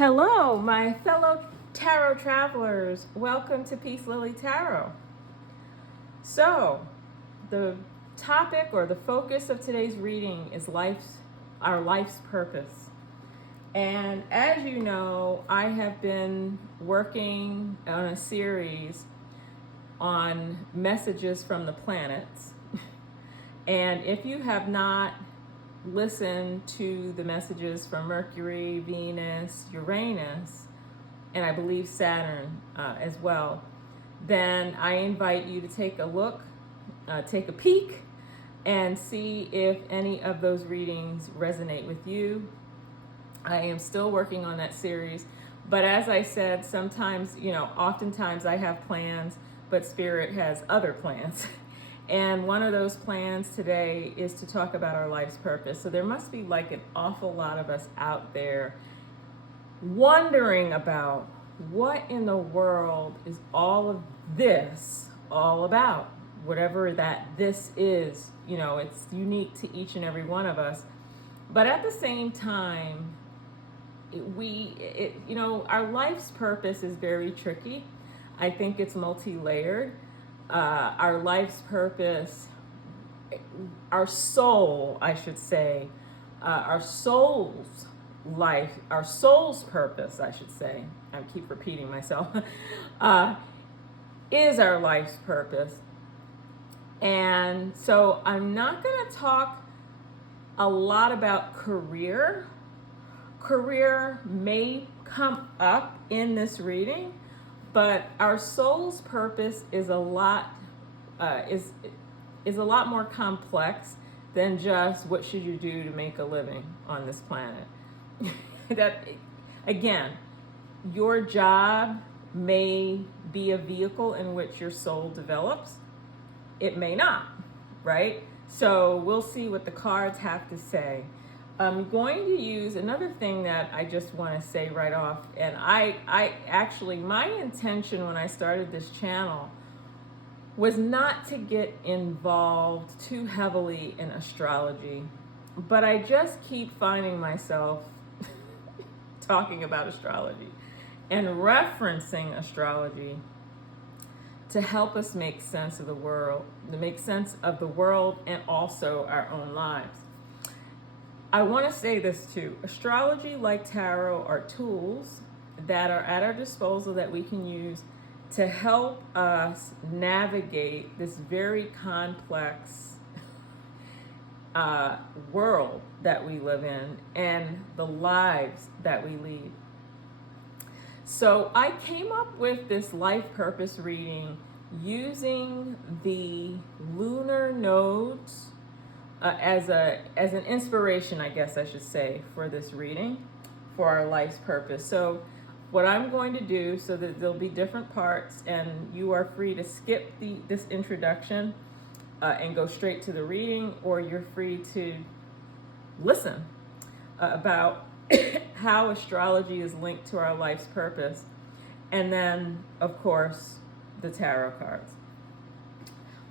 Hello, my fellow tarot travelers. Welcome to Peace Lily Tarot. So, the topic or the focus of today's reading is our life's purpose. And as you know, I have been working on a series on messages from the planets. And if you have not listened to the messages from Mercury, Venus, Uranus, and I believe Saturn as well, then I invite you to take a look, take a peek, and see if any of those readings resonate with you. I am still working on that series, but as I said, sometimes, oftentimes I have plans, but Spirit has other plans. And one of those plans today is to talk about our life's purpose. So there must be like an awful lot of us out there wondering about what in the world is all of this all about. Whatever that this is, it's unique to each and every one of us. But at the same time, our life's purpose is very tricky. I think it's multi-layered. Our life's purpose, our soul, I should say, our soul's life, our soul's purpose, I should say, I keep repeating myself, is our life's purpose. And so I'm not going to talk a lot about career. Career may come up in this reading, but our soul's purpose is a lot more complex than just what should you do to make a living on this planet. That, again, your job may be a vehicle in which your soul develops. It may not, right? So we'll see what the cards have to say. I'm going to use another thing that I just want to say right off. And I actually, my intention when I started this channel was not to get involved too heavily in astrology, but I just keep finding myself talking about astrology and referencing astrology to help us make sense of the world, and also our own lives. I want to say this too. Astrology, like tarot, are tools that are at our disposal that we can use to help us navigate this very complex world that we live in and the lives that we lead. So I came up with this life purpose reading using the lunar nodes as an inspiration, I guess I should say, for this reading, for our life's purpose. So what I'm going to do, so that there'll be different parts, and you are free to skip this introduction and go straight to the reading, or you're free to listen about how astrology is linked to our life's purpose, and then, of course, the tarot cards.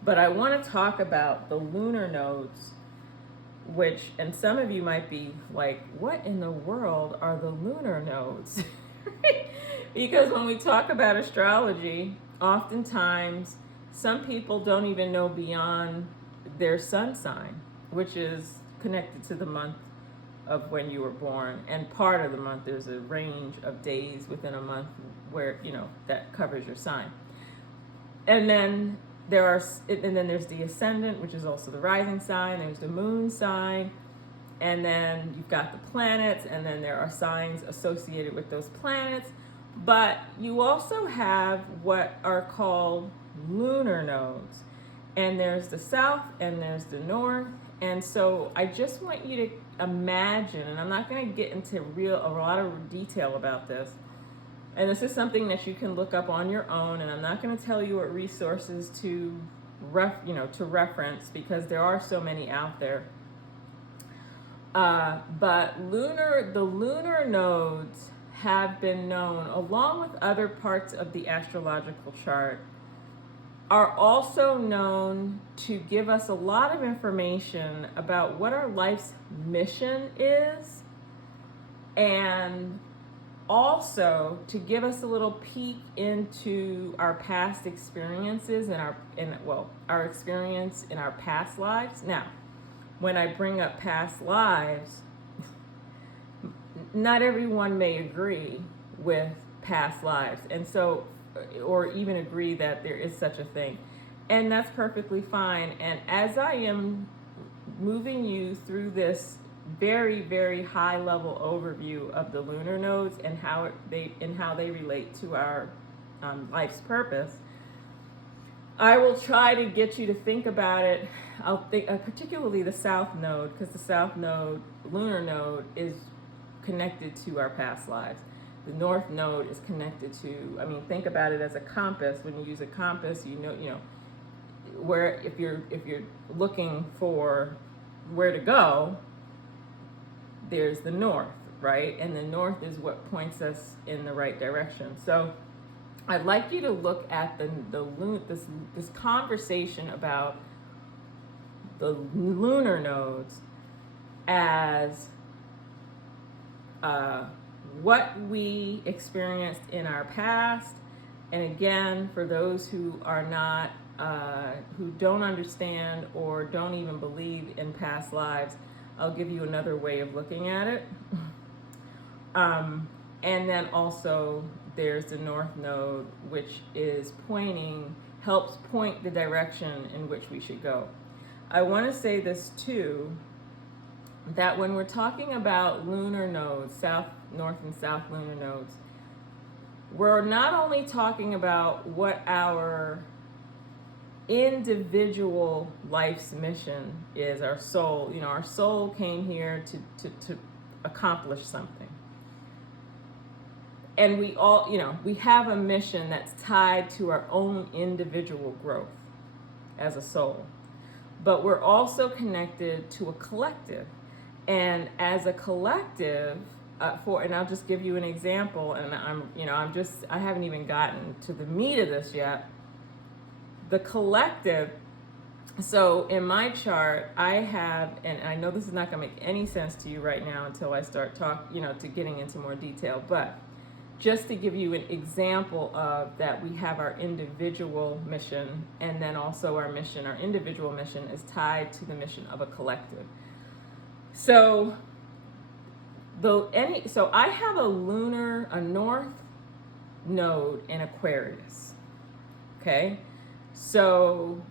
But I want to talk about the lunar nodes, which, and some of you might be like, what in the world are the lunar nodes? Because when we talk about astrology, oftentimes some people don't even know beyond their sun sign, which is connected to the month of when you were born. And part of the month, there's a range of days within a month where, that covers your sign. And then there's the ascendant, which is also the rising sign. There's the moon sign, and then you've got the planets, and then there are signs associated with those planets. But you also have what are called lunar nodes, and there's the south and there's the north. And so I just want you to imagine, and I'm not going to get into a lot of detail about this. And this is something that you can look up on your own, and I'm not going to tell you what resources to reference, because there are so many out there. But the lunar nodes have been known, along with other parts of the astrological chart, are also known to give us a lot of information about what our life's mission is and also to give us a little peek into our past experiences and our experience in our past lives. Now, when I bring up past lives, not everyone may agree with past lives, and so, or even agree that there is such a thing, and that's perfectly fine. And as I am moving you through this very, very high level overview of the lunar nodes and how they relate to our life's purpose, I will try to get you to think about it. I'll think particularly the south node, because the south node, lunar node, is connected to our past lives. The north node is connected to, I mean, think about it as a compass. When you use a compass, you know where, if you're looking for where to go, there's the north, right? And the north is what points us in the right direction. So I'd like you to look at this conversation about the lunar nodes as what we experienced in our past. And again, for those who are not, who don't understand or don't even believe in past lives, I'll give you another way of looking at it. And then also there's the north node, which is helps point the direction in which we should go. I want to say this too, that when we're talking about lunar nodes, south, north, and south lunar nodes, we're not only talking about what our individual life's mission is, our soul. Our soul came here to accomplish something. And we all, we have a mission that's tied to our own individual growth as a soul. But we're also connected to a collective. And as a collective, and I'll just give you an example, and I haven't even gotten to the meat of this yet. The collective, so in my chart, I have, and I know this is not going to make any sense to you right now until I start to getting into more detail, but just to give you an example of that, we have our individual mission, and then also our individual mission is tied to the mission of a collective. So I have a north node in Aquarius. Okay? So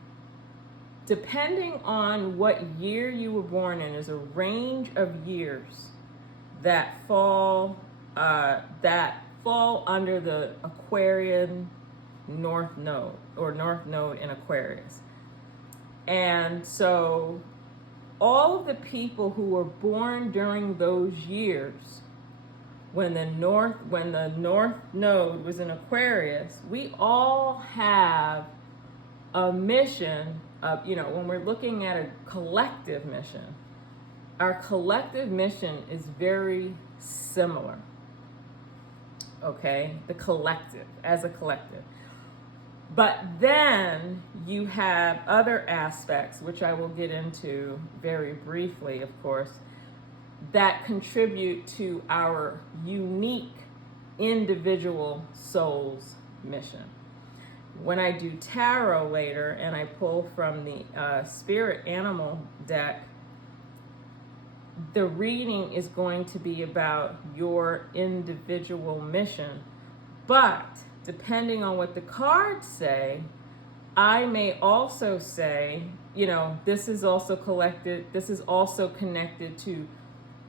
depending on what year you were born in, there's a range of years that fall under the Aquarian north node, or north node in Aquarius. And so all of the people who were born during those years, when the north node was in Aquarius, we all have a mission of, when we're looking at a collective mission, our collective mission is very similar. Okay, as a collective. But then you have other aspects, which I will get into very briefly, of course, that contribute to our unique individual soul's mission. When I do tarot later and I pull from the spirit animal deck, the reading is going to be about your individual mission. But depending on what the cards say, I may also say, this is also connected to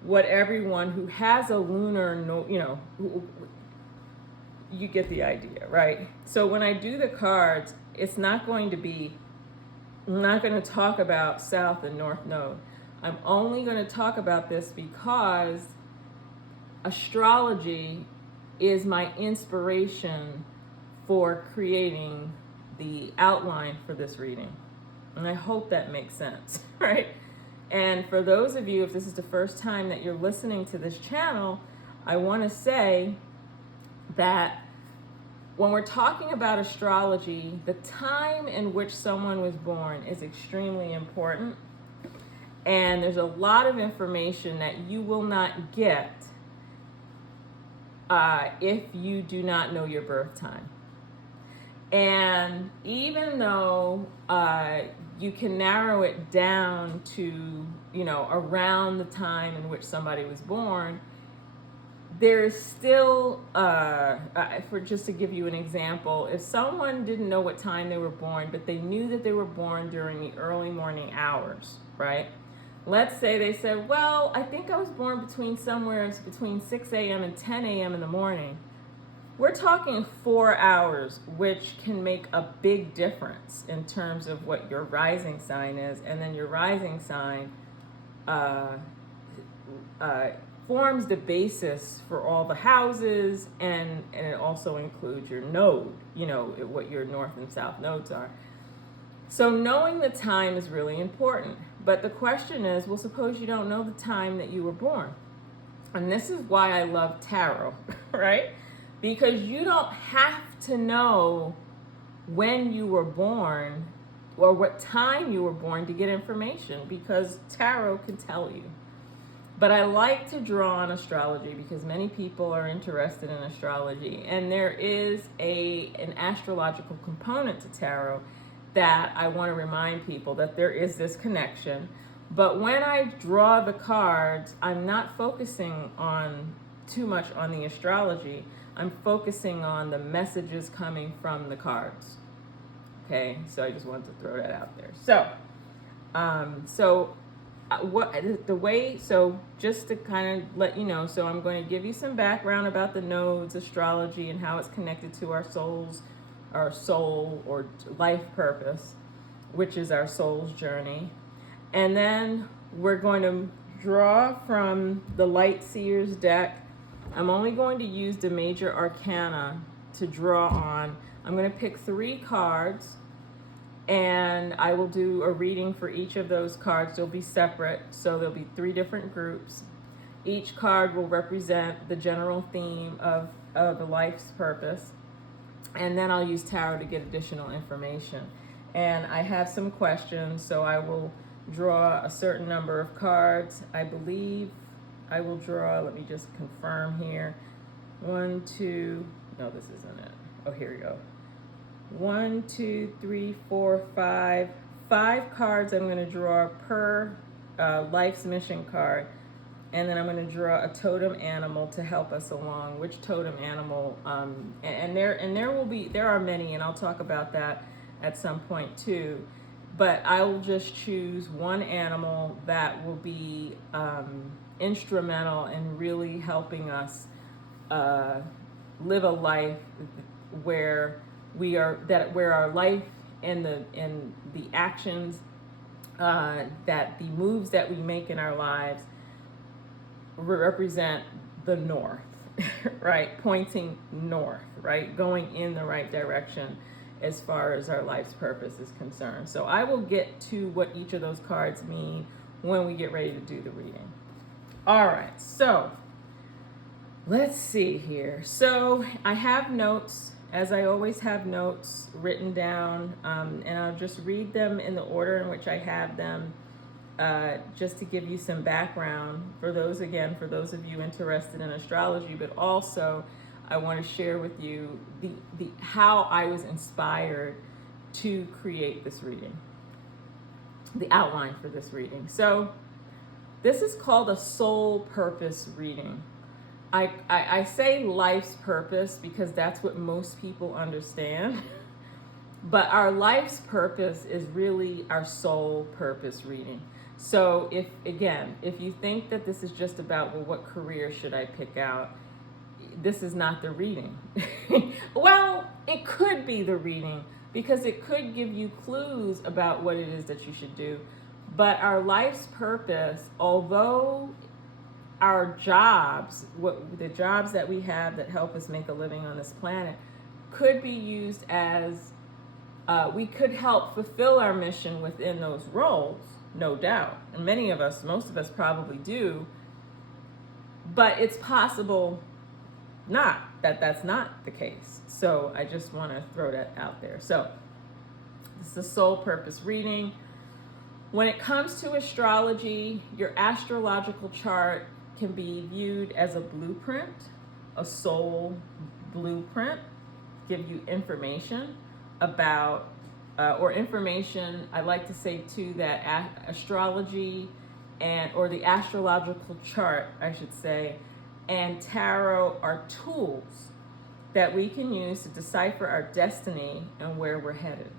what everyone who has a lunar node, you get the idea, right? So when I do the cards, I'm not going to talk about south and north node. I'm only going to talk about this because astrology is my inspiration for creating the outline for this reading. And I hope that makes sense, right? And for those of you, if this is the first time that you're listening to this channel, I want to say that when we're talking about astrology, the time in which someone was born is extremely important. And there's a lot of information that you will not get if you do not know your birth time. And even though you can narrow it down to, around the time in which somebody was born, there's still, for just to give you an example, if someone didn't know what time they were born, but they knew that they were born during the early morning hours, right? Let's say they said, well, I think I was born between 6 a.m. and 10 a.m. in the morning. We're talking 4 hours, which can make a big difference in terms of what your rising sign is. And then your rising sign forms the basis for all the houses, and it also includes your node, what your north and south nodes are. So knowing the time is really important. But the question is, well, suppose you don't know the time that you were born. And this is why I love tarot, right? Because you don't have to know when you were born or what time you were born to get information, because tarot can tell you. But I like to draw on astrology because many people are interested in astrology, and there is an astrological component to tarot that I want to remind people that there is this connection. But when I draw the cards, I'm not focusing on too much on the astrology. I'm focusing on the messages coming from the cards. Okay, so I just wanted to throw that out there. So just to kind of let you know, so I'm going to give you some background about the nodes, astrology, and how it's connected to our soul or life purpose, which is our soul's journey. And then we're going to draw from the Light Seers deck. I'm only going to use the major arcana to draw on. I'm going to pick 3 cards, and I will do a reading for each of those cards. They'll be separate, so there'll be 3 different groups. Each card will represent the general theme of the life's purpose, and then I'll use tarot to get additional information. And I have some questions, so I will draw a certain number of cards. I believe I will draw, let me just confirm here. 1, 2, no, this isn't it. Oh, here we go. 1, 2, 3, 4, 5. 5 cards I'm going to draw per life's mission card. And then I'm going to draw a totem animal to help us along. Which totem animal? There are many, and I'll talk about that at some point too. But I will just choose one animal that will be instrumental in really helping us live a life where our life and the actions that the moves that we make in our lives represent the north, right? Pointing north, right? Going in the right direction as far as our life's purpose is concerned. So I will get to what each of those cards mean when we get ready to do the reading. All right, so let's see here. So I have notes, as I always have notes written down, and I'll just read them in the order in which I have them, just to give you some background for those of you interested in astrology, but also I want to share with you the how I was inspired to create this reading, the outline for this reading. So this is called a soul purpose reading. I say life's purpose because that's what most people understand. But our life's purpose is really our soul purpose reading. So if you think that this is just about, well, what career should I pick out? This is not the reading. Well, it could be the reading because it could give you clues about what it is that you should do. But our life's purpose, although our jobs, the jobs that we have that help us make a living on this planet, could be used as, we could help fulfill our mission within those roles, no doubt. And most of us probably do. But it's possible that's not the case. So I just want to throw that out there. So this is a soul purpose reading. When it comes to astrology, your astrological chart can be viewed as a blueprint a soul blueprint, give you information about, or information, I like to say too that astrology or the astrological chart, I should say, and tarot are tools that we can use to decipher our destiny and where we're headed.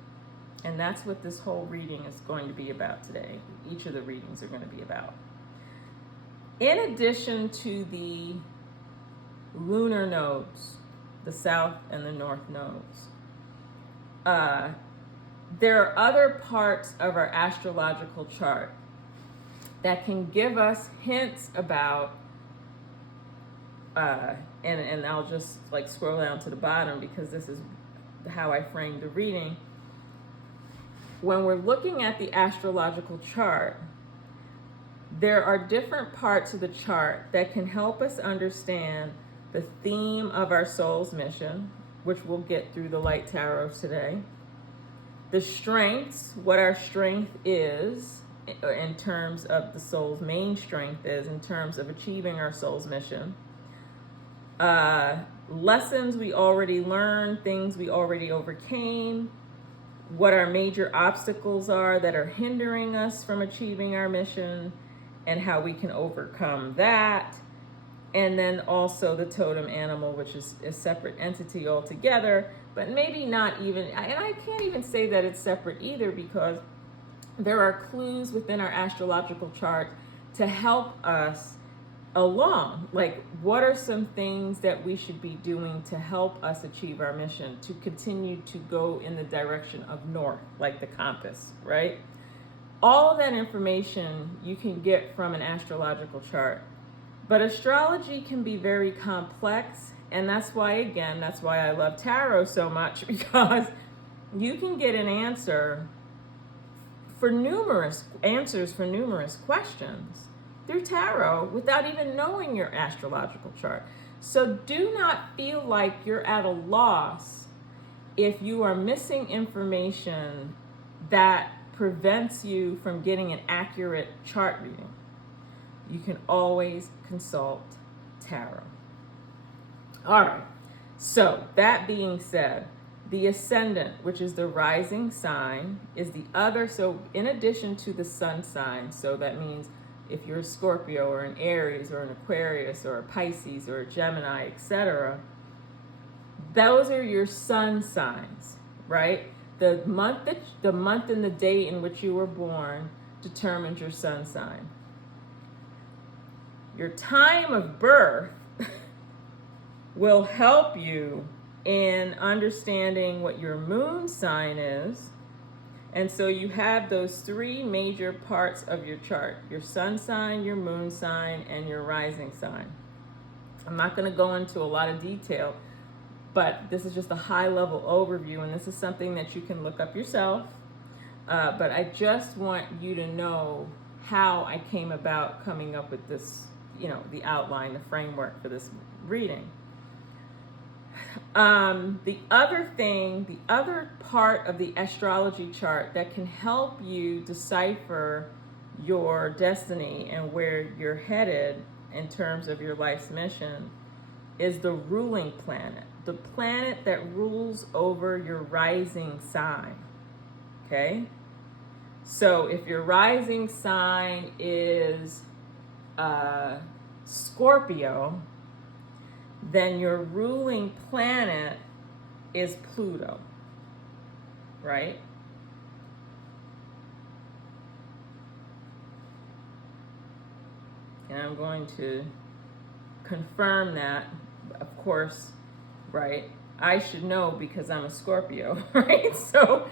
And that's what this whole reading is going to be about today. Each of the readings are going to be about. In addition to the lunar nodes, the south and the north nodes, there are other parts of our astrological chart that can give us hints about, and I'll just like scroll down to the bottom because this is how I framed the reading. When we're looking at the astrological chart, there are different parts of the chart that can help us understand the theme of our soul's mission, which we'll get through the light tarot today. The strengths, what our strength is in terms of the soul's main strength is in terms of achieving our soul's mission. Lessons we already learned, things we already overcame, what our major obstacles are that are hindering us from achieving our mission, and how we can overcome that. And then also the totem animal, which is a separate entity altogether, but maybe not even, and I can't even say that it's separate either, because there are clues within our astrological chart to help us along. Like, what are some things that we should be doing to help us achieve our mission, to continue to go in the direction of north, like the compass, right? All of that information you can get from an astrological chart. But astrology can be very complex, and that's why I love tarot so much, because you can get an answer for numerous questions through tarot without even knowing your astrological chart. So do not feel like you're at a loss if you are missing information that prevents you from getting an accurate chart reading. You can always consult tarot. All right, so that being said, the ascendant, which is the rising sign, is the other. So in addition to the sun sign, so that means if you're a Scorpio or an Aries or an Aquarius or a Pisces or a Gemini, etc., those are your sun signs, right? The month and the day in which you were born determines your sun sign. Your time of birth will help you in understanding what your moon sign is. And so you have those three major parts of your chart: your sun sign, your moon sign, and your rising sign. I'm not going to go into a lot of detail, but this is just a high-level overview, and this is something that you can look up yourself. But I just want you to know how I came about coming up with this, the outline, the framework for this reading. The other part of the astrology chart that can help you decipher your destiny and where you're headed in terms of your life's mission is the ruling planet, the planet that rules over your rising sign. Okay? So if your rising sign is Scorpio, then your ruling planet is Pluto, right? And I'm going to confirm that, of course, right? I should know because I'm a Scorpio, right? So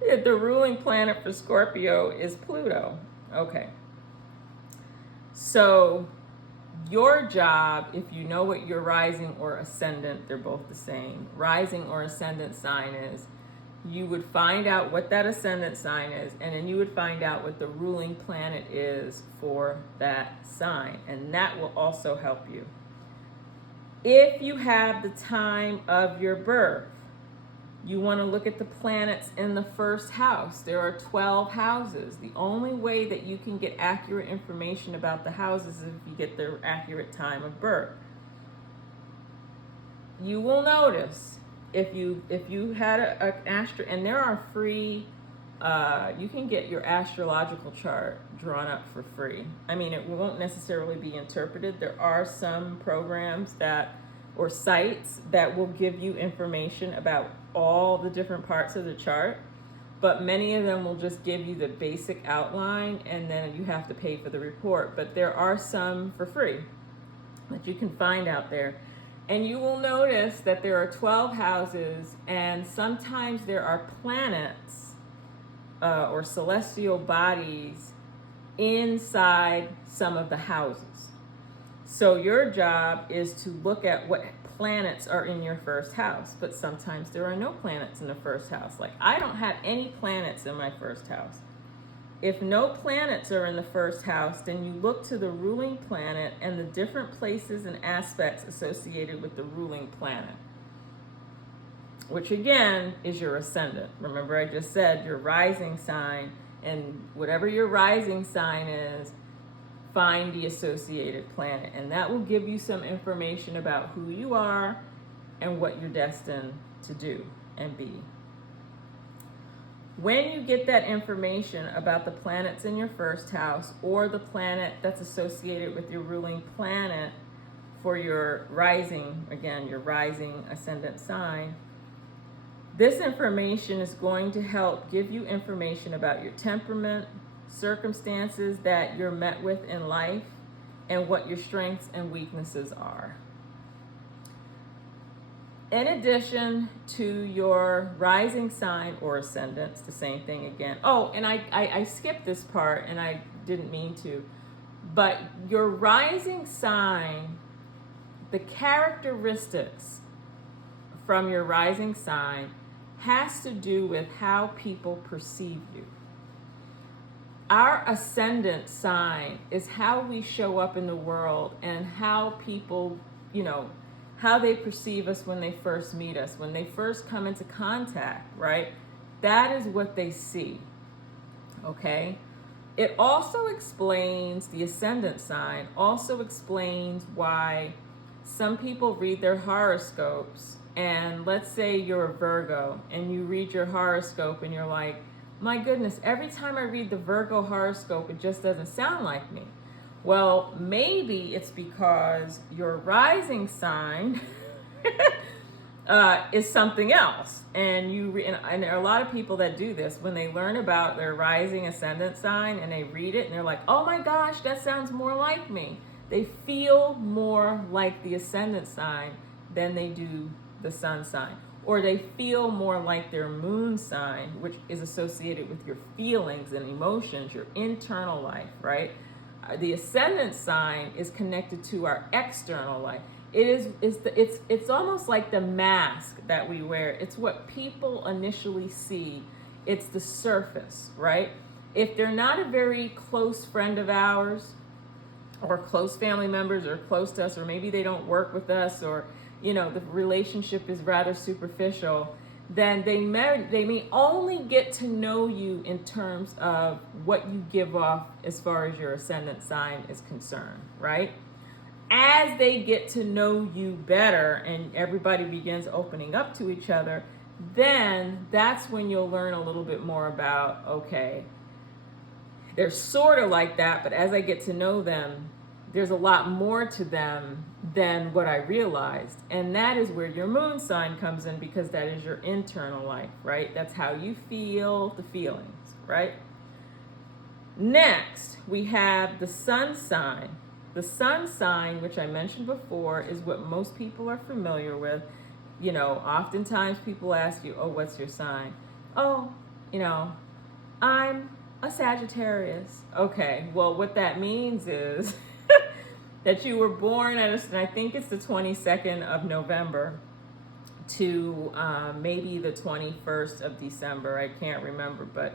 the ruling planet for Scorpio is Pluto. Okay. So your job, if you know what your rising or ascendant, they're both the same, rising or ascendant sign is, you would find out what that ascendant sign is, and then you would find out what the ruling planet is for that sign, and that will also help you. If you have the time of your birth, you want to look at the planets in the first house. There are 12 houses. The only way that you can get accurate information about the houses is if you get their accurate time of birth. you will notice if you had an astro, and there are free, you can get your astrological chart drawn up for free. I mean, it won't necessarily be interpreted. There are some programs that, or sites that will give you information about all the different parts of the chart, but many of them will just give you the basic outline, and then you have to pay for the report. But there are some for free that you can find out there. And you will notice that there are 12 houses, and sometimes there are planets or celestial bodies inside some of the houses. So your job is to look at what planets are in your first house, but sometimes there are no planets in the first house. Like, I don't have any planets in my first house. If no planets are in the first house, then you look to the ruling planet and the different places and aspects associated with the ruling planet, which again is your ascendant. Remember, I just said your rising sign, and whatever your rising sign is, find the associated planet, and that will give you some information about who you are and what you're destined to do and be. When you get that information about the planets in your first house, or the planet that's associated with your ruling planet for your rising, again, your rising ascendant sign, this information is going to help give you information about your temperament, circumstances that you're met with in life, and what your strengths and weaknesses are. In addition to your rising sign or ascendant, it's the same thing again. Oh, and I skipped this part, and I didn't mean to, but your rising sign, the characteristics from your rising sign has to do with how people perceive you. Our ascendant sign is how we show up in the world, and how people, how they perceive us when they first meet us, when they first come into contact, right? That is what they see, okay? It also explains, the ascendant sign also explains why some people read their horoscopes, and let's say you're a Virgo, and you read your horoscope and you're like, my goodness, every time I read the Virgo horoscope, it just doesn't sound like me. Well, maybe it's because your rising sign is something else. And and there are a lot of people that do this when they learn about their rising ascendant sign, and they read it and they're like, oh my gosh, that sounds more like me. They feel more like the ascendant sign than they do the sun sign. Or they feel more like their moon sign, which is associated with your feelings and emotions, your internal life, right? The ascendant sign is connected to our external life. It's almost like the mask that we wear. It's what people initially see. It's the surface, right? If they're not a very close friend of ours, or close family members, or close to us, or maybe they don't work with us, or the relationship is rather superficial, then they may only get to know you in terms of what you give off as far as your ascendant sign is concerned, right? As they get to know you better and everybody begins opening up to each other, then that's when you'll learn a little bit more about, okay, they're sort of like that, but as I get to know them, there's a lot more to them than what I realized. And that is where your moon sign comes in, because that is your internal life, right? That's how you feel, the feelings, right? Next, we have the sun sign. The sun sign, which I mentioned before, is what most people are familiar with. Oftentimes people ask you, oh, what's your sign? Oh, I'm a Sagittarius. Okay, well, what that means is that you were born and I think it's the 22nd of November to maybe the 21st of December. I can't remember, but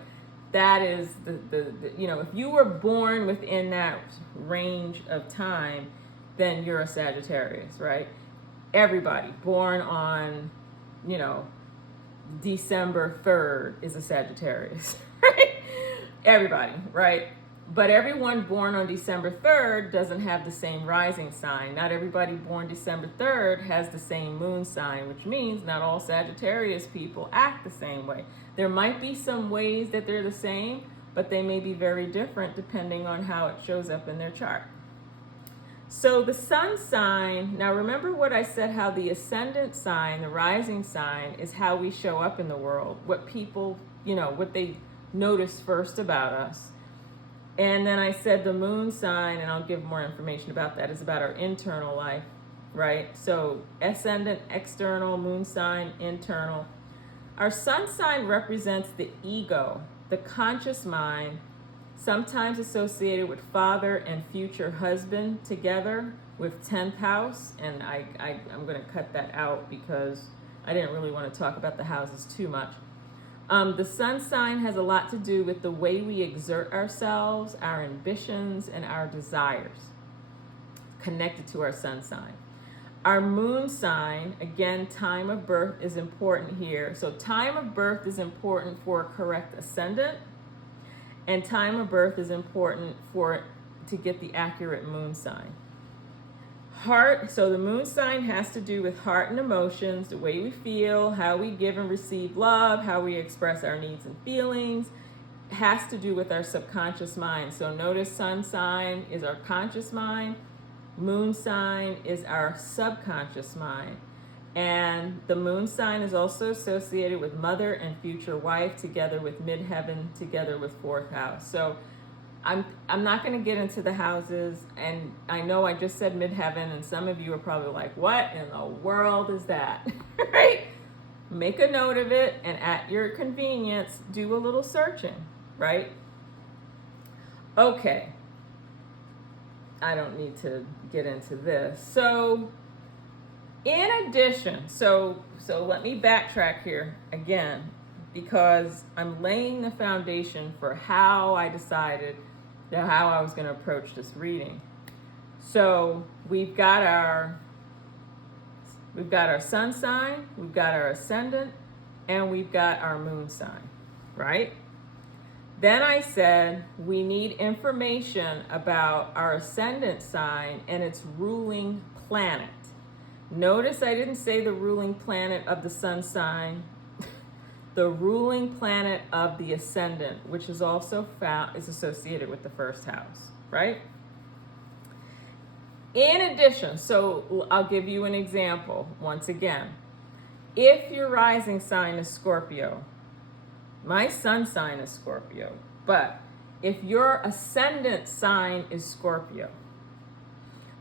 that is the if you were born within that range of time, then you're a Sagittarius, right? Everybody born on, December 3rd is a Sagittarius, right? Everybody, right? But everyone born on December 3rd doesn't have the same rising sign. Not everybody born December 3rd has the same moon sign, which means not all Sagittarius people act the same way. There might be some ways that they're the same, but they may be very different depending on how it shows up in their chart. So the sun sign, now remember what I said, how the ascendant sign, the rising sign, is how we show up in the world, what people, what they notice first about us. And then I said the moon sign, and I'll give more information about that, is about our internal life, right? So ascendant, external, moon sign, internal. Our sun sign represents the ego, the conscious mind, sometimes associated with father and future husband together with 10th house. And I'm going to cut that out because I didn't really want to talk about the houses too much. The sun sign has a lot to do with the way we exert ourselves, our ambitions, and our desires, connected to our sun sign. Our moon sign, again, time of birth is important here. So time of birth is important for a correct ascendant, and time of birth is important to get the accurate moon sign. Heart, so the moon sign has to do with heart and emotions, the way we feel, how we give and receive love, how we express our needs and feelings. It has to do with our subconscious mind. So notice sun sign is our conscious mind, moon sign is our subconscious mind. And the moon sign is also associated with mother and future wife, together with midheaven, together with 4th house. So I'm not going to get into the houses, and I know I just said midheaven, and some of you are probably like, what in the world is that? Right? Make a note of it, and at your convenience, do a little searching, right? Okay. I don't need to get into this. So, in addition, so let me backtrack here again, because I'm laying the foundation for how I decided how I was going to approach this reading. So we've got our sun sign, we've got our ascendant, and we've got our moon sign, right? Then I said we need information about our ascendant sign and its ruling planet. Notice I didn't say the ruling planet of the sun sign, the ruling planet of the ascendant, which is also is associated with the 1st house, right? In addition, so I'll give you an example once again. If your rising sign is Scorpio, my sun sign is Scorpio, but if your ascendant sign is Scorpio,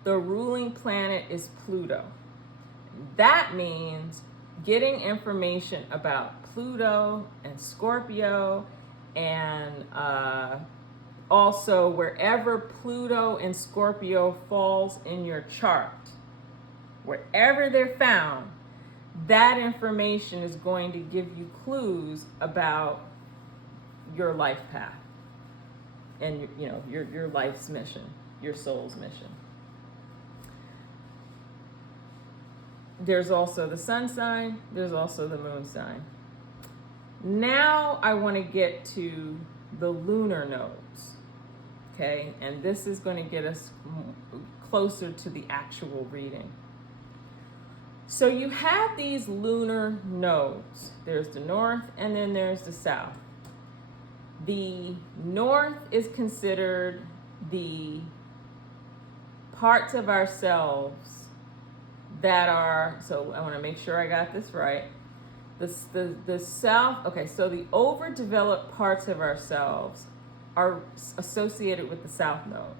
the ruling planet is Pluto. That means getting information about Pluto and Scorpio, and also wherever Pluto and Scorpio falls in your chart, wherever they're found, that information is going to give you clues about your life path and your life's mission, your soul's mission. There's also the sun sign, there's also the moon sign. Now I want to get to the lunar nodes, okay? And this is going to get us closer to the actual reading. So you have these lunar nodes. There's the north and then there's the south. The north is considered the parts of ourselves that are, so I want to make sure I got this right. The south, okay, so the overdeveloped parts of ourselves are associated with the south node.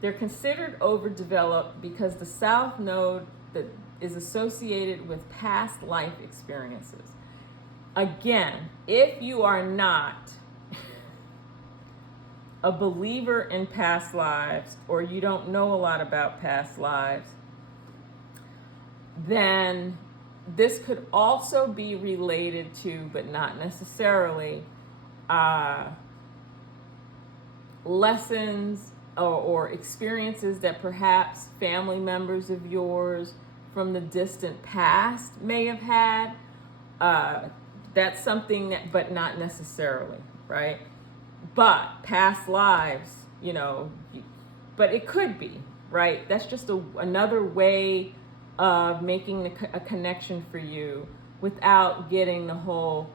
They're considered overdeveloped because the south node that is associated with past life experiences. Again, if you are not a believer in past lives, or you don't know a lot about past lives, then this could also be related to, but not necessarily, lessons or experiences that perhaps family members of yours from the distant past may have had. That's something that, but not necessarily, right? But past lives you know, but it could be, right? That's just another way of making a connection for you without getting the whole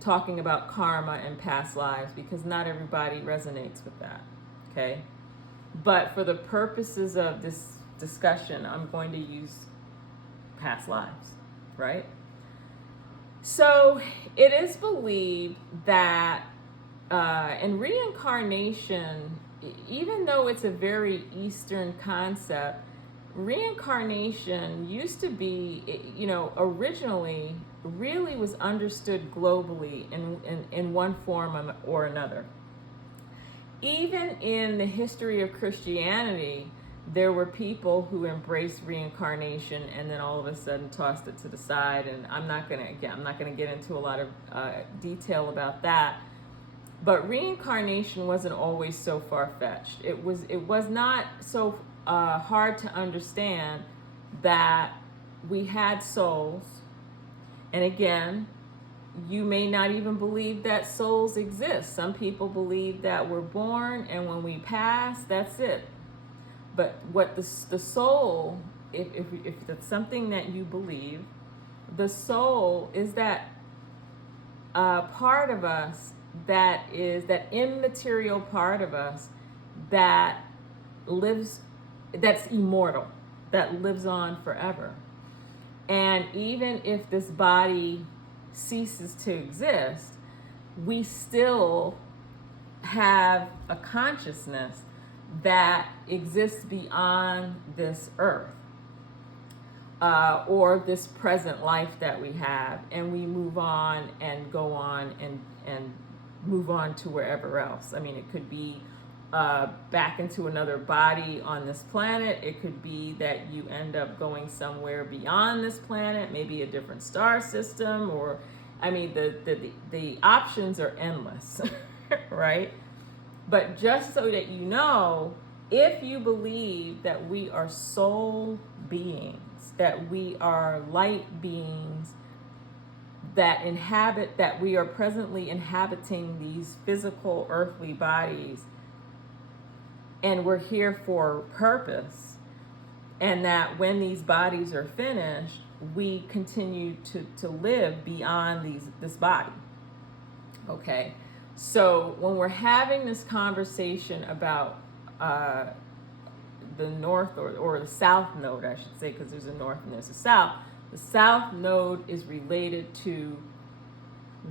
talking about karma and past lives, because not everybody resonates with that, okay? But for the purposes of this discussion, I'm going to use past lives, right? So it is believed that in reincarnation, even though it's a very Eastern concept, reincarnation used to be, you know, originally really was understood globally in one form or another. Even in the history of Christianity, there were people who embraced reincarnation and then all of a sudden tossed it to the side. And I'm not gonna get into a lot of detail about that. But reincarnation wasn't always so far-fetched. It was not so hard to understand that we had souls. And again, you may not even believe that souls exist. Some people believe that we're born and when we pass, that's it. But what the soul, if that's something that you believe, the soul is that part of us that is that immaterial part of us that lives, that's immortal, that lives on forever. And even if this body ceases to exist, we still have a consciousness that exists beyond this earth or this present life that we have, and we move on and go on and move on to wherever else. I mean, it could be back into another body on this planet. It could be that you end up going somewhere beyond this planet, maybe a different star system, or I mean, the options are endless, right? But just so that you know, if you believe that we are soul beings, that we are light beings that inhabit, that we are presently inhabiting these physical earthly bodies, and we're here for purpose, and that when these bodies are finished, we continue to live beyond this body, okay? So when we're having this conversation about the north or the south node, I should say, because there's a north and there's a south. The south node is related to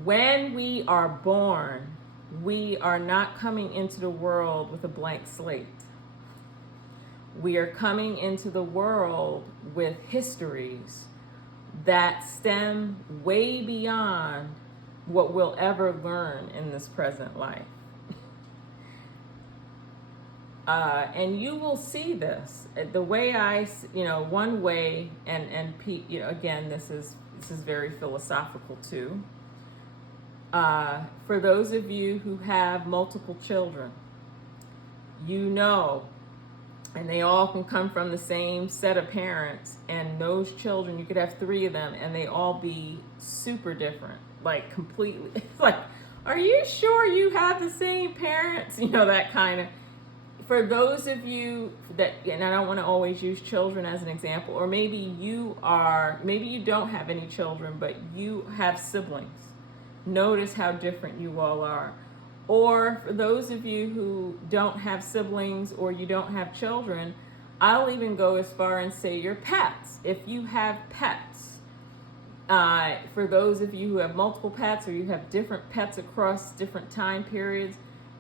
when we are born, we are not coming into the world with a blank slate. We are coming into the world with histories that stem way beyond what we'll ever learn in this present life. And you will see this the way one way, and again, this is very philosophical too. For those of you who have multiple children, and they all can come from the same set of parents, and those children, you could have 3 of them, and they all be super different, like completely, like, are you sure you have the same parents? That kind of. For those of you that, and I don't want to always use children as an example, or maybe you don't have any children, but you have siblings. Notice how different you all are. Or for those of you who don't have siblings or you don't have children, I'll even go as far and say your pets. If you have pets, for those of you who have multiple pets or you have different pets across different time periods,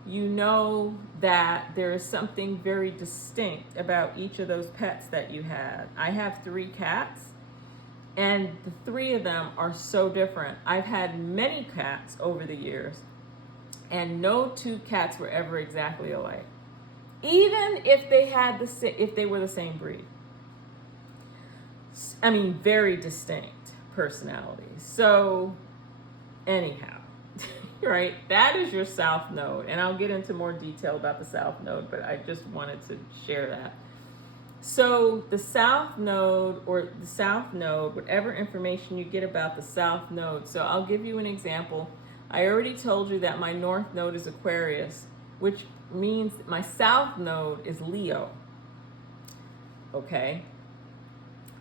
you know that there is something very distinct about each of those pets that you had. I have 3 cats, and the 3 of them are so different. I've had many cats over the years, and no 2 cats were ever exactly alike, even if they were the same breed. I mean, very distinct personalities. So, anyhow. Right, that is your south node, and I'll get into more detail about the south node, but I just wanted to share that. So the south node, whatever information you get about the south node, so I'll give you an example. I already told you that my north node is Aquarius, which means my south node is Leo. Okay.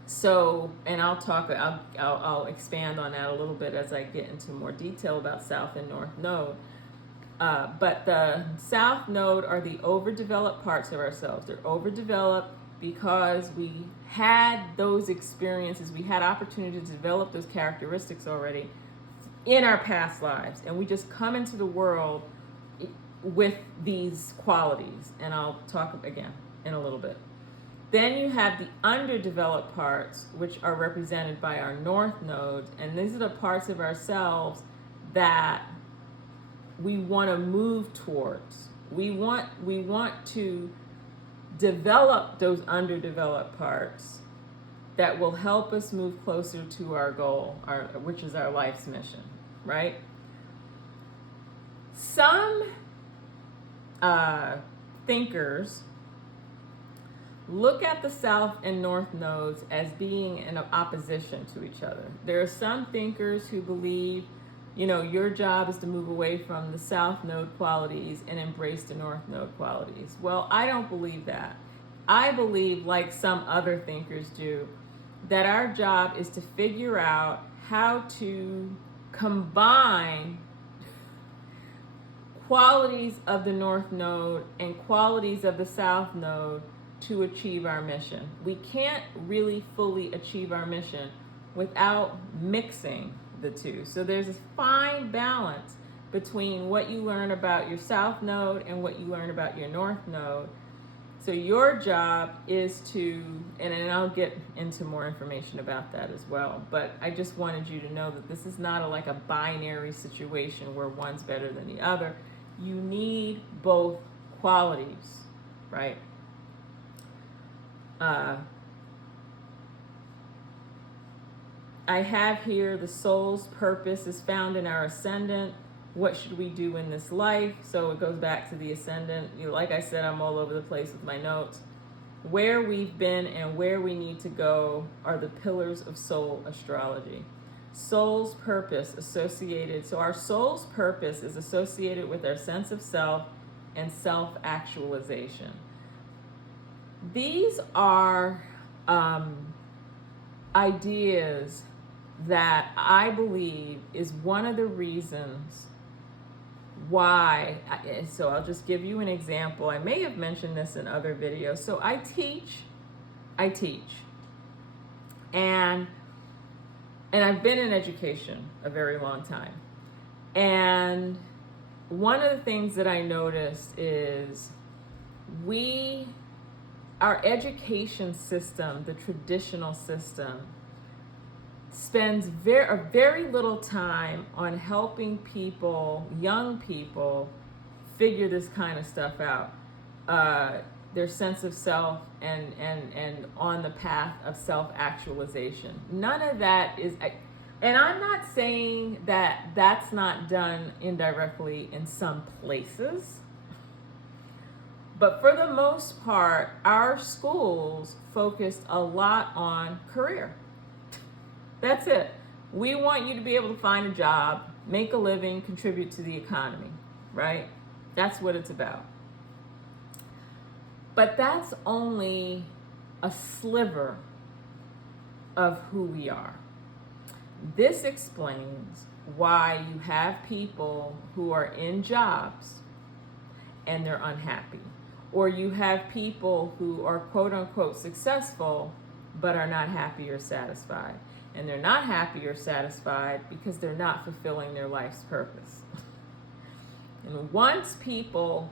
So, and I'll expand on that a little bit as I get into more detail about south and north node. But the south node are the overdeveloped parts of ourselves. They're overdeveloped because we had those experiences, we had opportunity to develop those characteristics already in our past lives, and we just come into the world with these qualities, and I'll talk again in a little bit. Then you have the underdeveloped parts, which are represented by our north nodes, and these are the parts of ourselves that we want to move towards. We want to develop those underdeveloped parts that will help us move closer to our goal, which is our life's mission, right? Some thinkers look at the south and north nodes as being in opposition to each other. There are some thinkers who believe, your job is to move away from the south node qualities and embrace the north node qualities. Well, I don't believe that. I believe, like some other thinkers do, that our job is to figure out how to combine qualities of the north node and qualities of the south node to achieve our mission. We can't really fully achieve our mission without mixing the two. So there's a fine balance between what you learn about your south node and what you learn about your north node. So your job is to, and I'll get into more information about that as well, but I just wanted you to know that this is not like a binary situation where one's better than the other. You need both qualities, right? I have here the soul's purpose is found in our ascendant. What should we do in this life? So it goes back to the ascendant. Like I said, I'm all over the place with my notes. Where we've been and where we need to go are the pillars of soul astrology. Soul's purpose associated, so our soul's purpose is associated with our sense of self and self-actualization. These are ideas that I believe is one of the reasons why, so I'll just give you an example. I may have mentioned this in other videos. So I teach, and I've been in education a very long time. And one of the things that I noticed is our education system, the traditional system, spends very little time on helping people, young people, figure this kind of stuff out. Their sense of self and on the path of self-actualization. None of that is, and I'm not saying that that's not done indirectly in some places, but for the most part, our schools focused a lot on career. That's it. We want you to be able to find a job, make a living, contribute to the economy, right? That's what it's about. But that's only a sliver of who we are. This explains why you have people who are in jobs and they're unhappy. Or you have people who are quote unquote successful but are not happy or satisfied. And they're not happy or satisfied because they're not fulfilling their life's purpose. And once people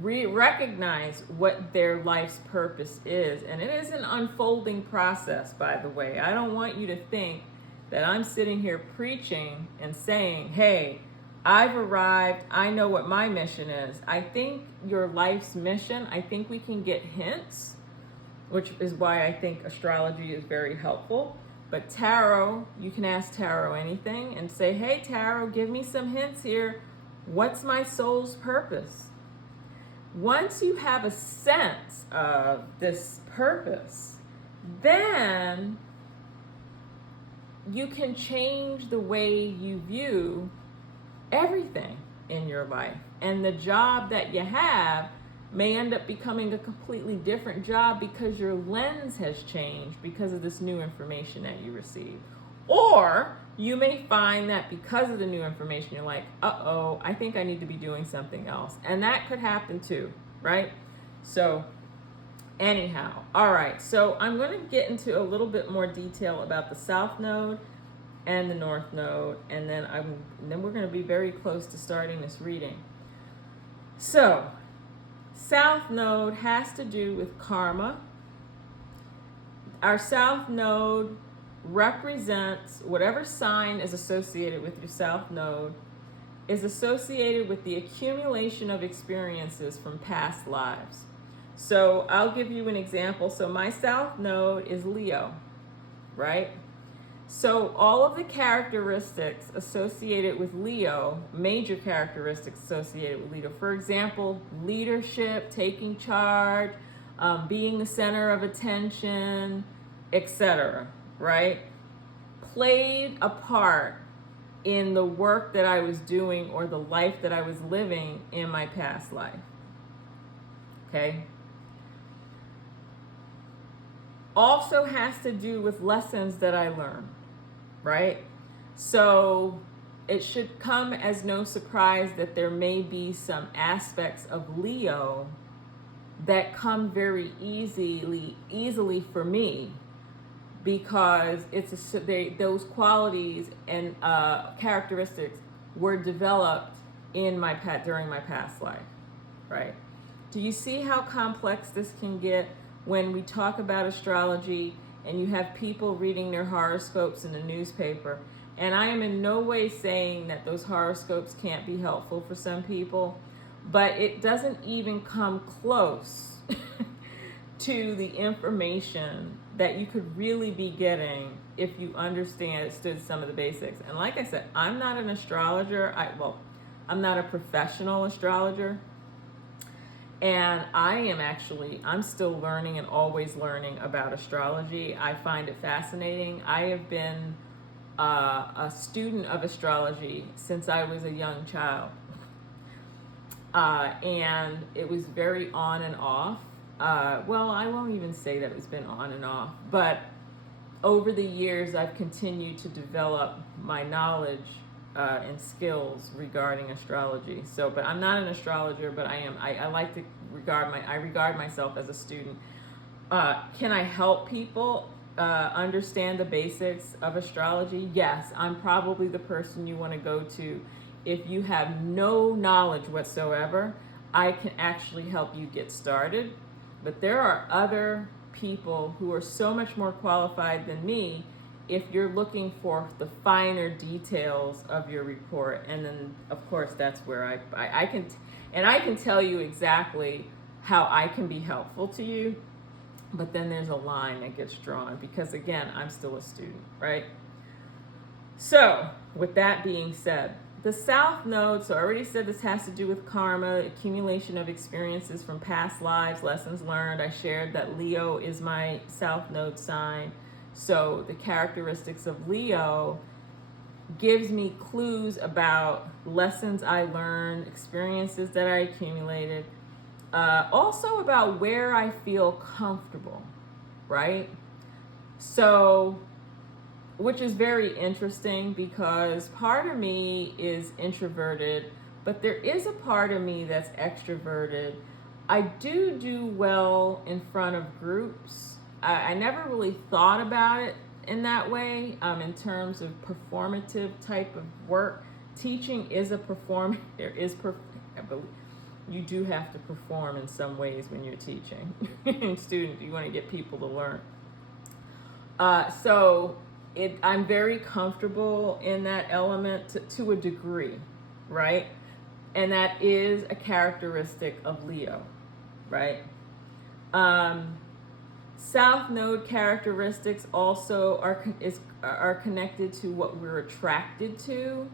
recognize what their life's purpose is, and it is an unfolding process, by the way. I don't want you to think that I'm sitting here preaching and saying, hey, I've arrived, I know what my mission is. I think your life's mission, I think we can get hints, which is why I think astrology is very helpful. But tarot, you can ask tarot anything and say, hey, tarot, give me some hints here. What's my soul's purpose? Once you have a sense of this purpose, then you can change the way you view everything. in your life. And the job that you have may end up becoming a completely different job because your lens has changed because of this new information that you receive. Or you may find that because of the new information, you're like, uh-oh, I think I need to be doing something else. And that could happen too, right? So anyhow, all right, so I'm going to get into a little bit more detail about the South Node and the North Node, and then we're going to be very close to starting this reading. So, South Node has to do with karma. Our South Node represents whatever sign is associated with your South Node is associated with the accumulation of experiences from past lives. So I'll give you an example. So my South Node is Leo, right? So all of the characteristics associated with Leo, major characteristics associated with Leo, for example, leadership, taking charge, being the center of attention, etc., right, played a part in the work that I was doing or the life that I was living in my past life. Okay? Also has to do with lessons that I learned, right? So it should come as no surprise that there may be some aspects of Leo that come very easily for me, because those qualities and characteristics were developed during my past life, right? Do you see how complex this can get when we talk about astrology and you have people reading their horoscopes in the newspaper? And I am in no way saying that those horoscopes can't be helpful for some people, but it doesn't even come close to the information that you could really be getting if you understood some of the basics. And like I said, I'm not an astrologer. I'm not a professional astrologer. And I'm still learning and always learning about astrology. I find it fascinating. I have been a student of astrology since I was a young child. And it was very on and off. Well, I won't even say that it's been on and off, but over the years, I've continued to develop my knowledge and skills regarding astrology. So, but I'm not an astrologer, but I like to regard myself as a student. Can I help people understand the basics of astrology? Yes, I'm probably the person you want to go to. If you have no knowledge whatsoever, I can actually help you get started. But there are other people who are so much more qualified than me if you're looking for the finer details of your report. And then, of course, that's where I can tell you exactly how I can be helpful to you. But then there's a line that gets drawn because, again, I'm still a student, right? So, with that being said, the South Node, so I already said this has to do with karma, accumulation of experiences from past lives, lessons learned. I shared that Leo is my South Node sign. So the characteristics of Leo gives me clues about lessons I learned, experiences that I accumulated, also about where I feel comfortable, right? So, which is very interesting because part of me is introverted, but there is a part of me that's extroverted. I do well in front of groups. I never really thought about it in that way, in terms of performative type of work. Teaching is a you do have to perform in some ways when you're teaching. Students, you want to get people to learn. I'm very comfortable in that element to a degree, right? And that is a characteristic of Leo, right? South Node characteristics also are connected to what we're attracted to.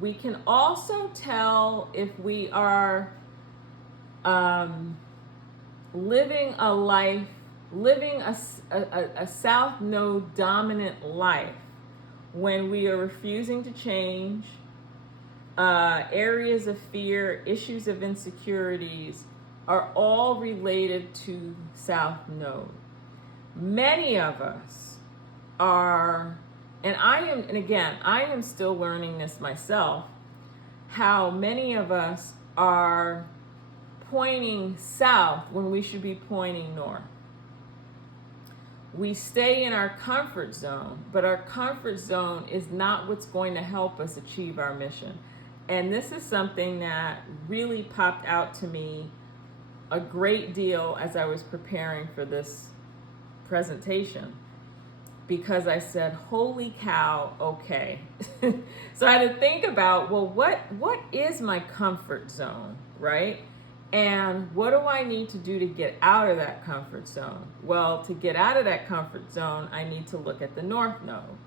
We can also tell if we are living a South Node dominant life when we are refusing to change, areas of fear, issues of insecurities are all related to South Node. Many of us are, and I am still learning this myself, how many of us are pointing south when we should be pointing north. We stay in our comfort zone, but our comfort zone is not what's going to help us achieve our mission. And this is something that really popped out to me a great deal as I was preparing for this presentation, because I said, holy cow, okay. So I had to think about, well, what is my comfort zone, right? And what do I need to do to get out of that comfort zone? Well, to get out of that comfort zone, I need to look at the North Node.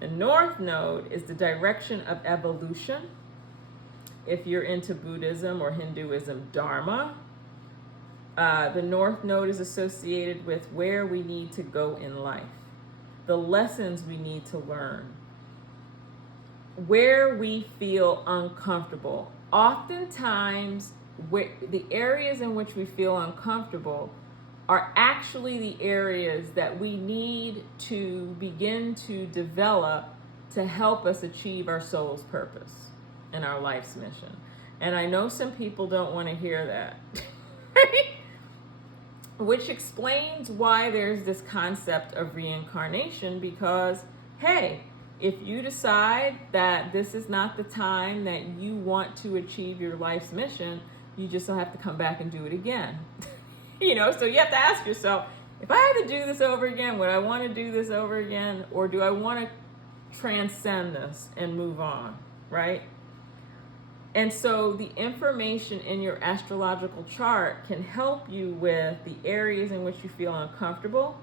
The North Node is the direction of evolution. If you're into Buddhism or Hinduism, Dharma. The North Node is associated with where we need to go in life, the lessons we need to learn, where we feel uncomfortable. Oftentimes, the areas in which we feel uncomfortable are actually the areas that we need to begin to develop to help us achieve our soul's purpose and our life's mission. And I know some people don't want to hear that. Which explains why there's this concept of reincarnation, because, hey, if you decide that this is not the time that you want to achieve your life's mission, you just don't have to come back and do it again. So you have to ask yourself, if I had to do this over again, would I want to do this over again? Or do I want to transcend this and move on, right? And so the information in your astrological chart can help you with the areas in which you feel uncomfortable,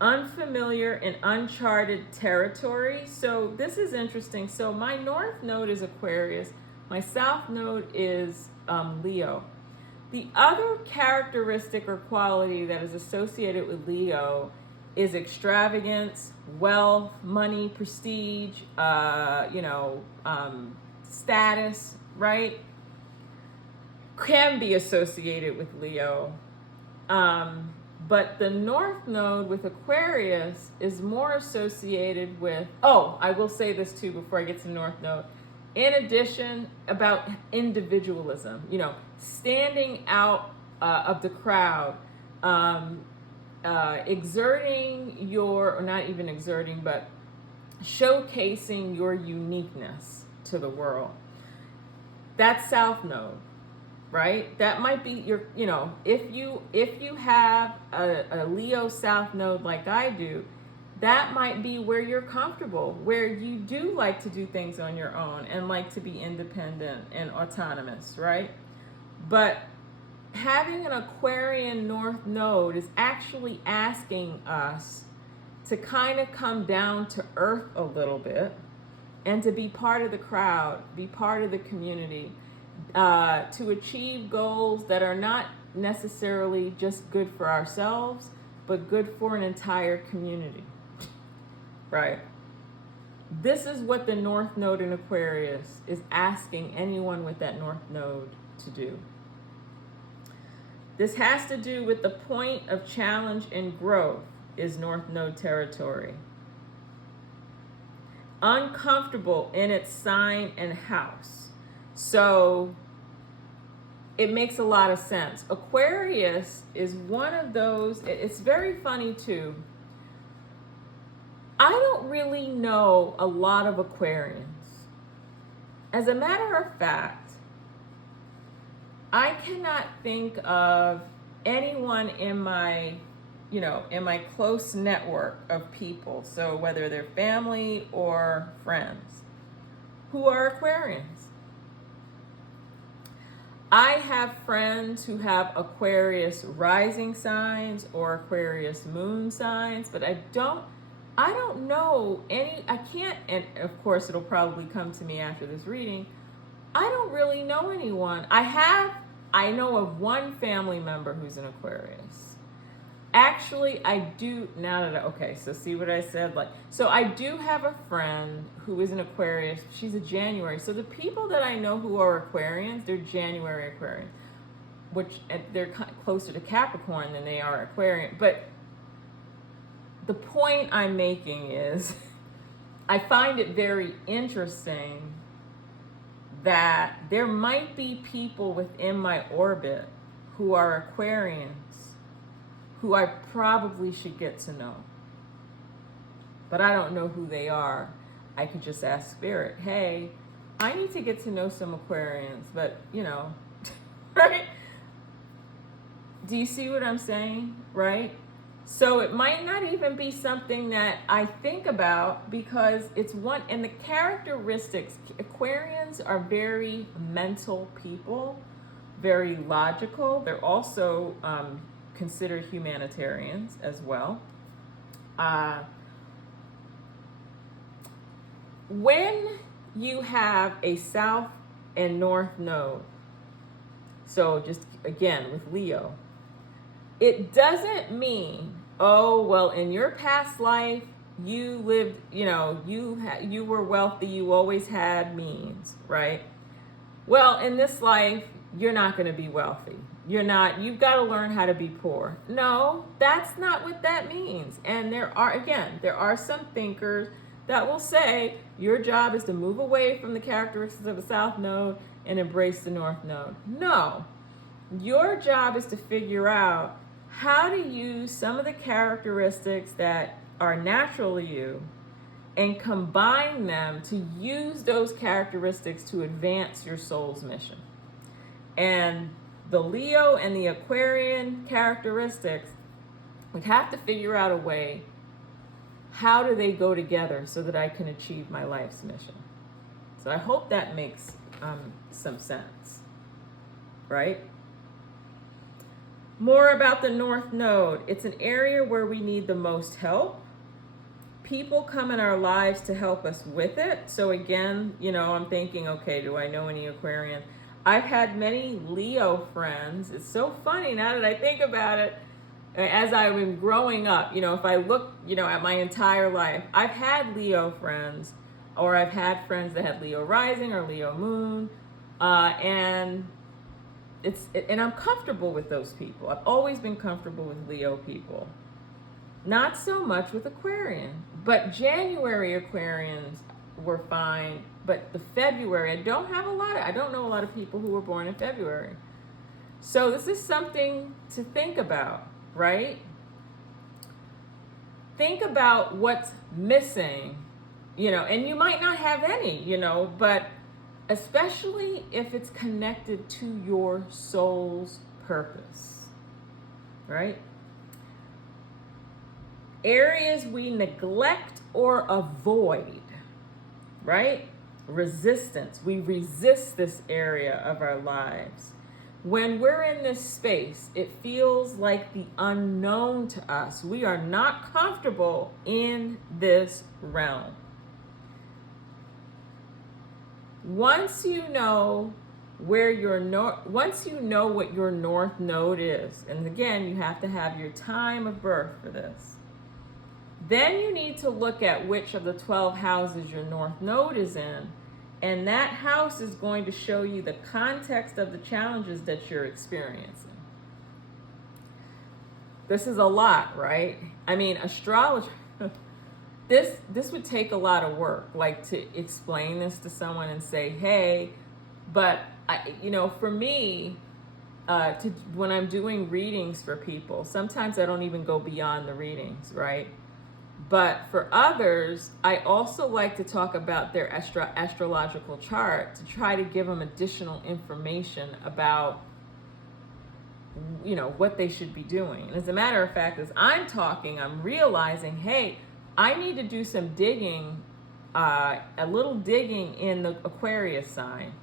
unfamiliar and uncharted territory. So this is interesting. So my North Node is Aquarius. My South Node is Leo. The other characteristic or quality that is associated with Leo is extravagance, wealth, money, prestige, status, right? Can be associated with Leo. But the North Node with Aquarius is more associated with, I will say this too before I get to North Node. In addition, about individualism, standing out of the crowd, exerting or not even exerting, but showcasing your uniqueness to the world. That's South Node, right? That might be your, if you have a Leo South Node like I do, that might be where you're comfortable, where you do like to do things on your own and like to be independent and autonomous, right? But having an Aquarian North Node is actually asking us to kind of come down to earth a little bit and to be part of the crowd, be part of the community, to achieve goals that are not necessarily just good for ourselves, but good for an entire community, right? This is what the North Node in Aquarius is asking anyone with that North Node to do. This has to do with the point of challenge and growth is North Node territory. Uncomfortable in its sign and house. So it makes a lot of sense. Aquarius is one of those, it's very funny too. I don't really know a lot of Aquarians. As a matter of fact, I cannot think of anyone in my close network of people, so whether they're family or friends, who are Aquarians. I have friends who have Aquarius rising signs or Aquarius moon signs, but I don't know any, I can't, and of course it'll probably come to me after this reading, I don't really know anyone. I know of one family member who's an Aquarius. Actually, I do now that okay. So see what I said, like, so I do have a friend who is an Aquarius. She's a January. So the people that I know who are Aquarians, they're January Aquarians, which they're closer to Capricorn than they are Aquarian. But the point I'm making is, I find it very interesting that there might be people within my orbit who are Aquarians who I probably should get to know. But I don't know who they are. I could just ask Spirit, hey, I need to get to know some Aquarians, but right? Do you see what I'm saying? Right? So it might not even be something that I think about, because it's one, and the characteristics, Aquarians are very mental people, very logical. They're also considered humanitarians as well. When you have a south and north node, so just again with Leo, it doesn't mean, oh, well, in your past life, you lived, you were wealthy, you always had means, right? Well, in this life, you're not going to be wealthy. You've got to learn how to be poor. No, that's not what that means. And there are some thinkers that will say your job is to move away from the characteristics of the South Node and embrace the North Node. No, your job is to figure out how to use some of the characteristics that are natural to you and combine them to use those characteristics to advance your soul's mission. And the Leo and the Aquarian characteristics, we have to figure out a way, how do they go together so that I can achieve my life's mission? So I hope that makes some sense, right? More about the North Node. It's an area where we need the most help. People come in our lives to help us with it. So again, I'm thinking, okay, do I know any Aquarian? I've had many Leo friends. It's so funny now that I think about it. As I've been growing up, if I look, at my entire life, I've had Leo friends, or I've had friends that had Leo rising or Leo moon, and I'm comfortable with those people. I've always been comfortable with Leo people. Not so much with Aquarian, but January Aquarians were fine. But the February, I don't know a lot of people who were born in February. So this is something to think about, right? Think about what's missing, and you might not have any, but especially if it's connected to your soul's purpose, right? Areas we neglect or avoid, right? Resistance. We resist this area of our lives. When we're in this space, it feels like the unknown to us. We are not comfortable in this realm. Once you know what your North Node is, and again, you have to have your time of birth for this, then you need to look at which of the 12 houses your North Node is in, and that house is going to show you the context of the challenges that you're experiencing. This is a lot, right? I mean, astrology, this would take a lot of work, like to explain this to someone and say, hey, but for me, when I'm doing readings for people, sometimes I don't even go beyond the readings, right? But for others, I also like to talk about their astrological chart to try to give them additional information about, what they should be doing. And as a matter of fact, as I'm talking, I'm realizing, hey, I need to do some digging, a little digging in the Aquarius sign.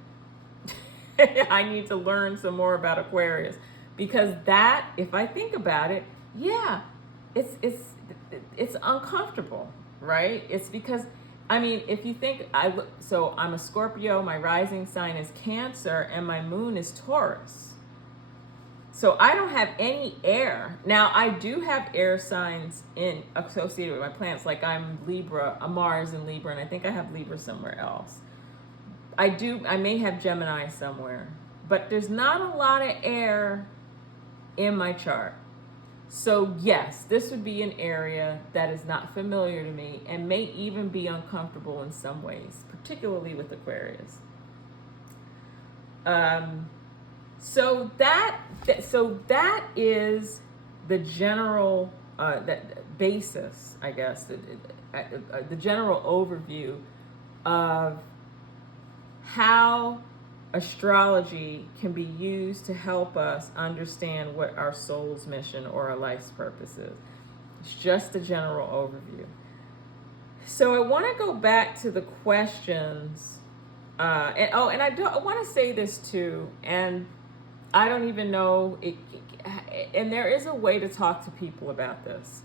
I need to learn some more about Aquarius, because that, if I think about it, yeah, it's uncomfortable, right? It's because, if you think, so I'm a Scorpio, my rising sign is Cancer, and my moon is Taurus. So I don't have any air. Now I do have air signs associated with my planets. Like I'm Libra, a Mars in Libra, and I think I have Libra somewhere else. I may have Gemini somewhere, but there's not a lot of air in my chart. So yes, this would be an area that is not familiar to me and may even be uncomfortable in some ways, particularly with Aquarius. So that is the general that basis, I guess, the general overview of how astrology can be used to help us understand what our soul's mission or our life's purpose is. It's just a general overview. So I want to go back to the questions. I want to say this too, and I don't even know, and there is a way to talk to people about this.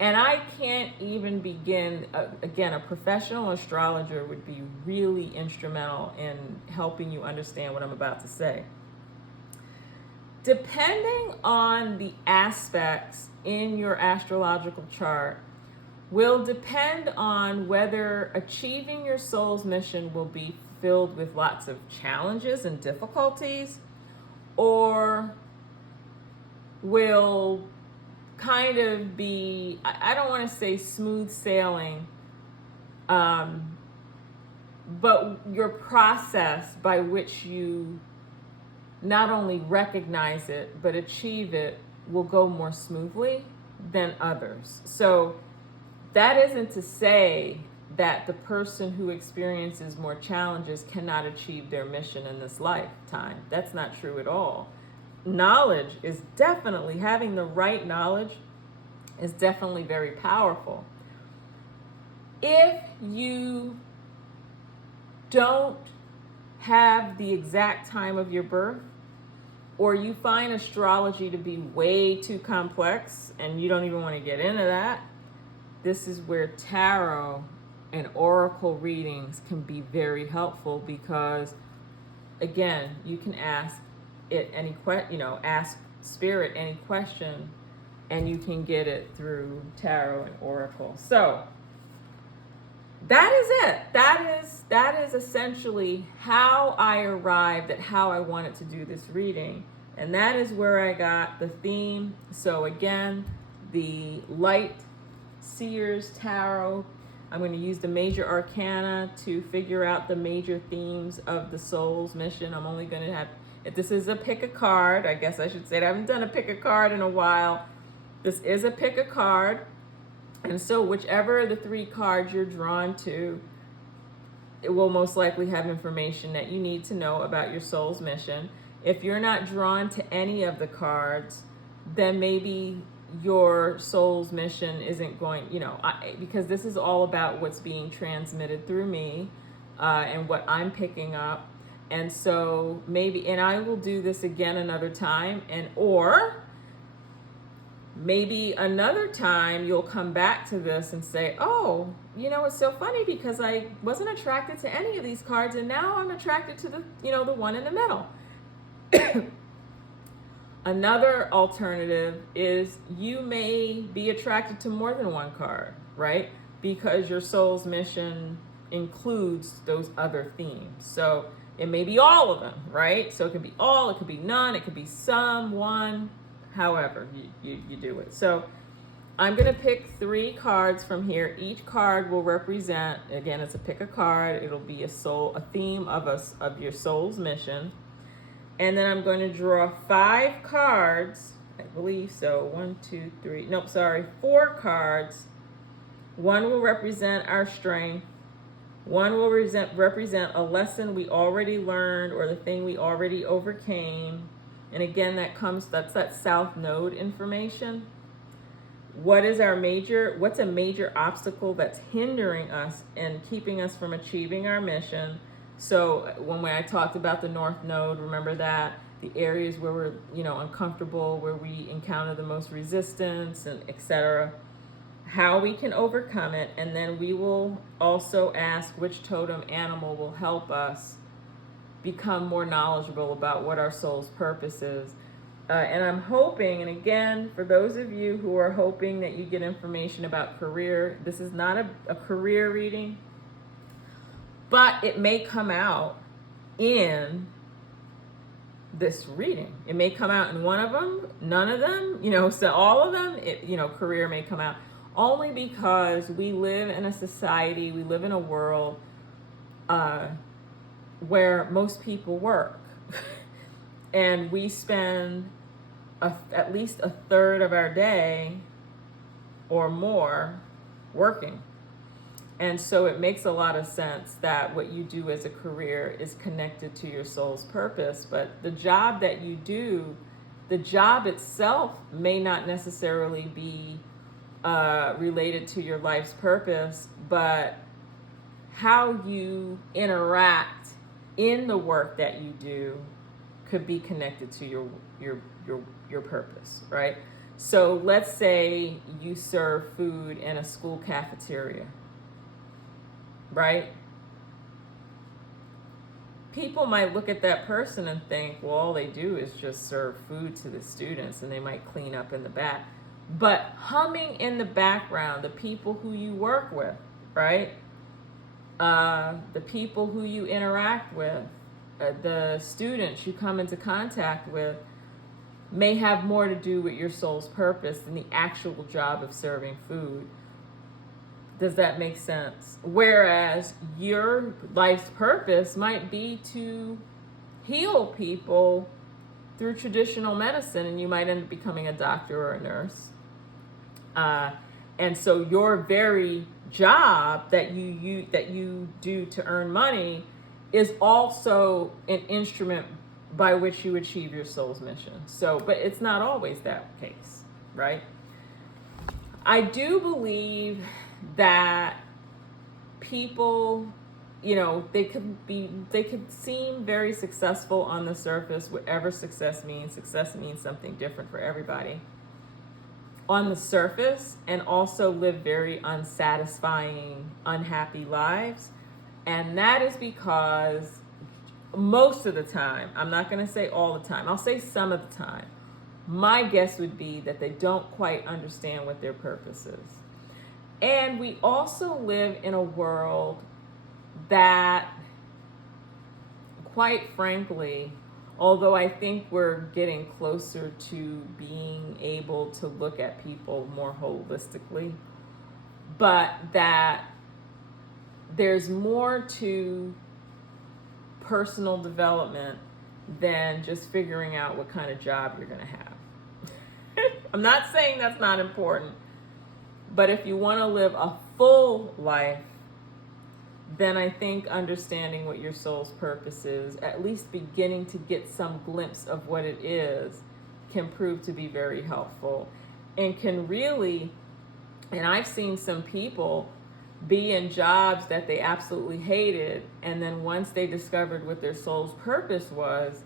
And I can't even begin, again, a professional astrologer would be really instrumental in helping you understand what I'm about to say. Depending on the aspects in your astrological chart will depend on whether achieving your soul's mission will be filled with lots of challenges and difficulties, or will kind of be, I don't want to say smooth sailing, but your process by which you not only recognize it, but achieve it will go more smoothly than others. So that isn't to say that the person who experiences more challenges cannot achieve their mission in this lifetime. That's not true at all. Knowledge is definitely, having the right knowledge is definitely very powerful. If you don't have the exact time of your birth, or you find astrology to be way too complex and you don't even want to get into that, this is where tarot and oracle readings can be very helpful, because again, you can ask it ask spirit any question, and you can get it through tarot and oracle. So that is it. That is essentially how I arrived at how I wanted to do this reading, and that is where I got the theme. So again, the Light Seers Tarot. I'm going to use the major arcana to figure out the major themes of the soul's mission. I'm only going to have, if this is a pick a card, I guess I should say it. I haven't done a pick a card in a while. This is a pick a card. And so whichever of the three cards you're drawn to, it will most likely have information that you need to know about your soul's mission. If you're not drawn to any of the cards, then maybe your soul's mission isn't going, because this is all about what's being transmitted through me and what I'm picking up. And so maybe, and I will do this again another time, or maybe another time you'll come back to this and say, oh, it's so funny because I wasn't attracted to any of these cards, and now I'm attracted to the one in the middle. Another alternative is you may be attracted to more than one card, right? Because your soul's mission includes those other themes. So it may be all of them, right? So it could be all, it could be none, it could be some, one, however you do it. So I'm going to pick three cards from here. Each card will represent, again, it's a pick a card. It'll be a theme of your soul's mission. And then I'm going to draw 5 cards, I believe so. 4 cards. One will represent our strength. One will represent a lesson we already learned or the thing we already overcame. And again, that's that South Node information. What's a major obstacle that's hindering us and keeping us from achieving our mission? So when I talked about the North Node, remember that, the areas where we're, uncomfortable, where we encounter the most resistance, and etc., how we can overcome it. And then we will also ask which totem animal will help us become more knowledgeable about what our soul's purpose is. And I'm hoping, and again, for those of you who are hoping that you get information about career, this is not a career reading, but it may come out in this reading. It may come out in one of them, none of them, so all of them, career may come out. Only because we live in a society, we live in a world where most people work. And we spend at least a third of our day or more working. And so it makes a lot of sense that what you do as a career is connected to your soul's purpose. But the job that you do, the job itself may not necessarily be related to your life's purpose, but how you interact in the work that you do could be connected to your purpose, right? So let's say you serve food in a school cafeteria, right? People might look at that person and think, well, all they do is just serve food to the students, and they might clean up in the back. But humming in the background, the people who you work with, right? The people who you interact with, the students you come into contact with, may have more to do with your soul's purpose than the actual job of serving food. Does that make sense? Whereas your life's purpose might be to heal people through traditional medicine, and you might end up becoming a doctor or a nurse. And so your very job that you do to earn money is also an instrument by which you achieve your soul's mission. So, but it's not always that case, right? I do believe that people, they could seem very successful on the surface. Whatever success means something different for everybody on the surface, and also live very unsatisfying, unhappy lives. And that is because most of the time, I'm not going to say all the time, I'll say some of the time, my guess would be that they don't quite understand what their purpose is. And we also live in a world that, quite frankly, although I think we're getting closer to being able to look at people more holistically, but that there's more to personal development than just figuring out what kind of job you're going to have. I'm not saying that's not important, but if you want to live a full life, then I think understanding what your soul's purpose is, at least beginning to get some glimpse of what it is, can prove to be very helpful, and can really, and I've seen some people be in jobs that they absolutely hated, and then once they discovered what their soul's purpose was,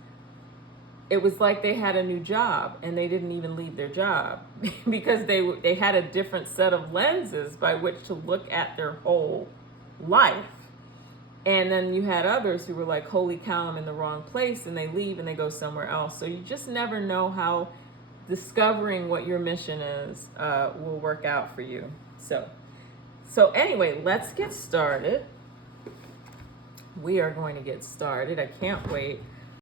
it was like they had a new job, and they didn't even leave their job because they had a different set of lenses by which to look at their whole life. And then you had others who were like, holy cow, I'm in the wrong place, and they leave and they go somewhere else. So you just never know how discovering what your mission is will work out for you. So anyway, let's get started. We are going to get started. I can't wait.